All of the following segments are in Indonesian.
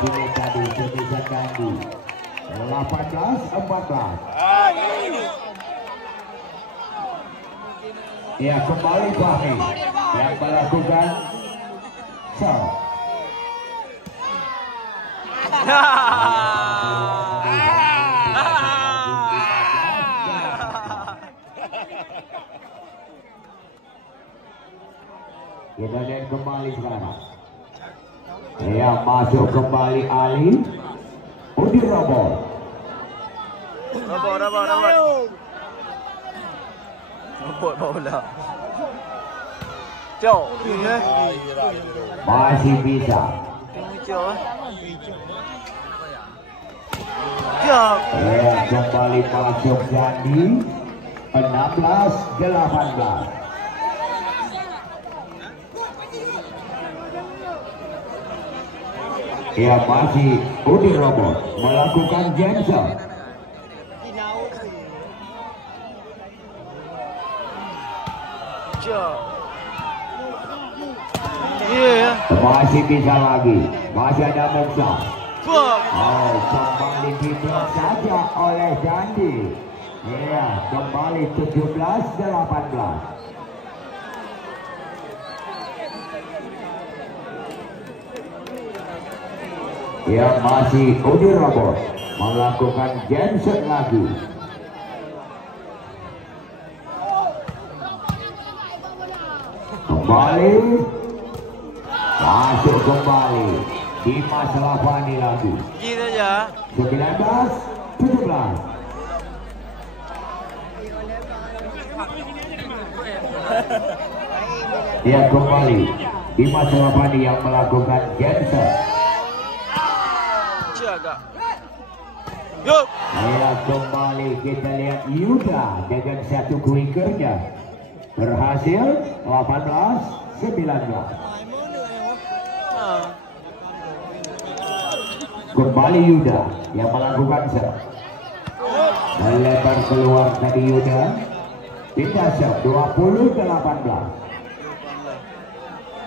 kini tadi Indonesia Kandi 18-14. Ya, kembali Fahmi yang melakukan serve. Kita lihat kembali sekarang. Ya, masuk kembali Ali. Undi robot. Robot bola. Jauh. Masih bisa. Ya, kembali masuk Jandi 16-18. Ya, masih Udi Robot melakukan Jensen. Masih bisa lagi, masih ada Moksa. Oh, kembali diblok saja oleh Jandi. Ya, kembali 17-18. Ya, masih Udi Robot melakukan Jensen lagi. Kembali masuk kembali di masalah Fani lagi. 19-17. Ya, kembali di masalah Fani yang melakukan Jensen. Ya, kembali kita lihat Yuda dengan satu kuikernya berhasil 18-19. Kembali Yuda yang melakukan serve. Melebar keluar tadi Yuda. Pindah serve 20-18.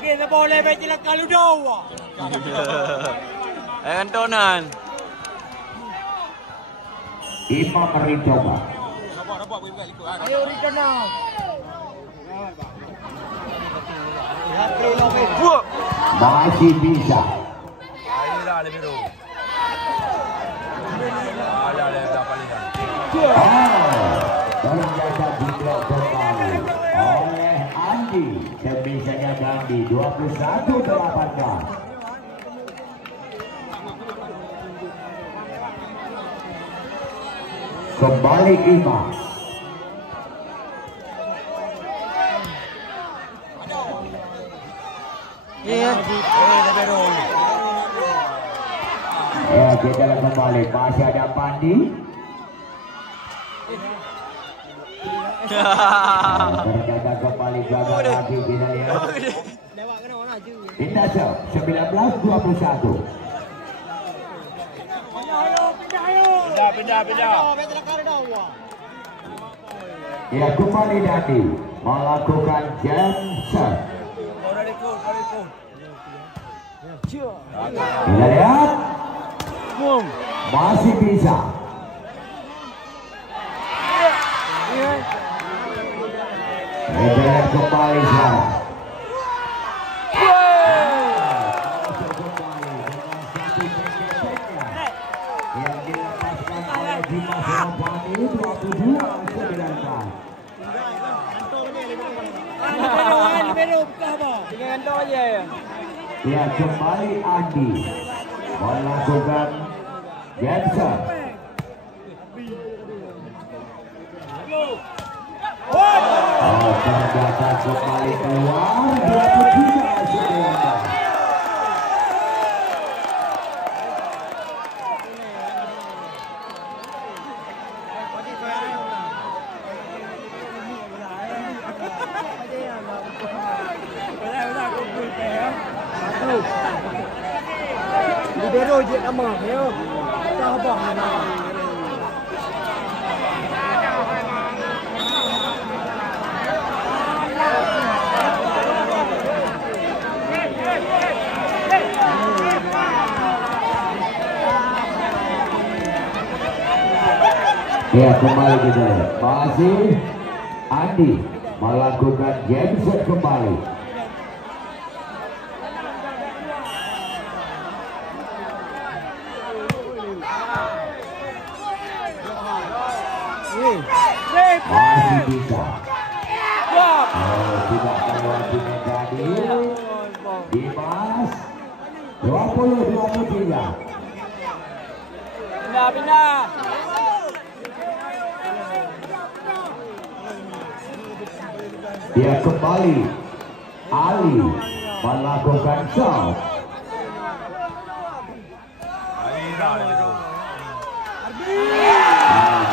Kita boleh berjalan kalau doa. Antonan. Imam Ricoba. Ayo Ricana. Masih bisa. Ternyata diblok kembali oleh Andi. Sebisanya Gandhi 21-18. Kembali Imam. Ya, kita kembali. Masih ada Pandi. Ternyata kembali gagal lagi kita lihat. Pindah serve 19-21. Pindah. Ya, kembali Dandi melakukan Jensen. Kita lihat masih bisa. Kita lihat kembali sekarang. Yang dilepaskan oleh Dimas Rampani 22-19. Ya, kembali Andi melakukan Jensen. Oh, ternyata kembali keluar 23-19. Libero je nama dia. Tak apa nama. Ya, kembali kita lihat. Masih Andi melakukan jam set kembali. Masih bisa. Tidak melewati menjadi Dimas 20-23. Pindah. Dia kembali. Ali melakukan shot.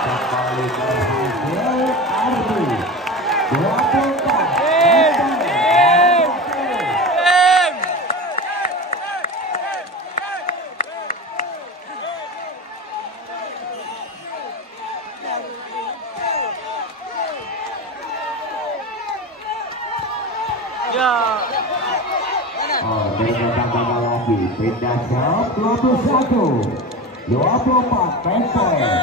Kembali berhasil Ardi 24. Ternyata tambah lagi. Pindah shot 21. 24 poin.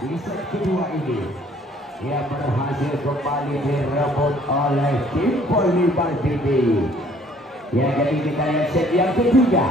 Di set kedua ini ia berhasil kembali direbut oleh tim Polri Baltini. Ya, jadi kita lihat set yang ketiga.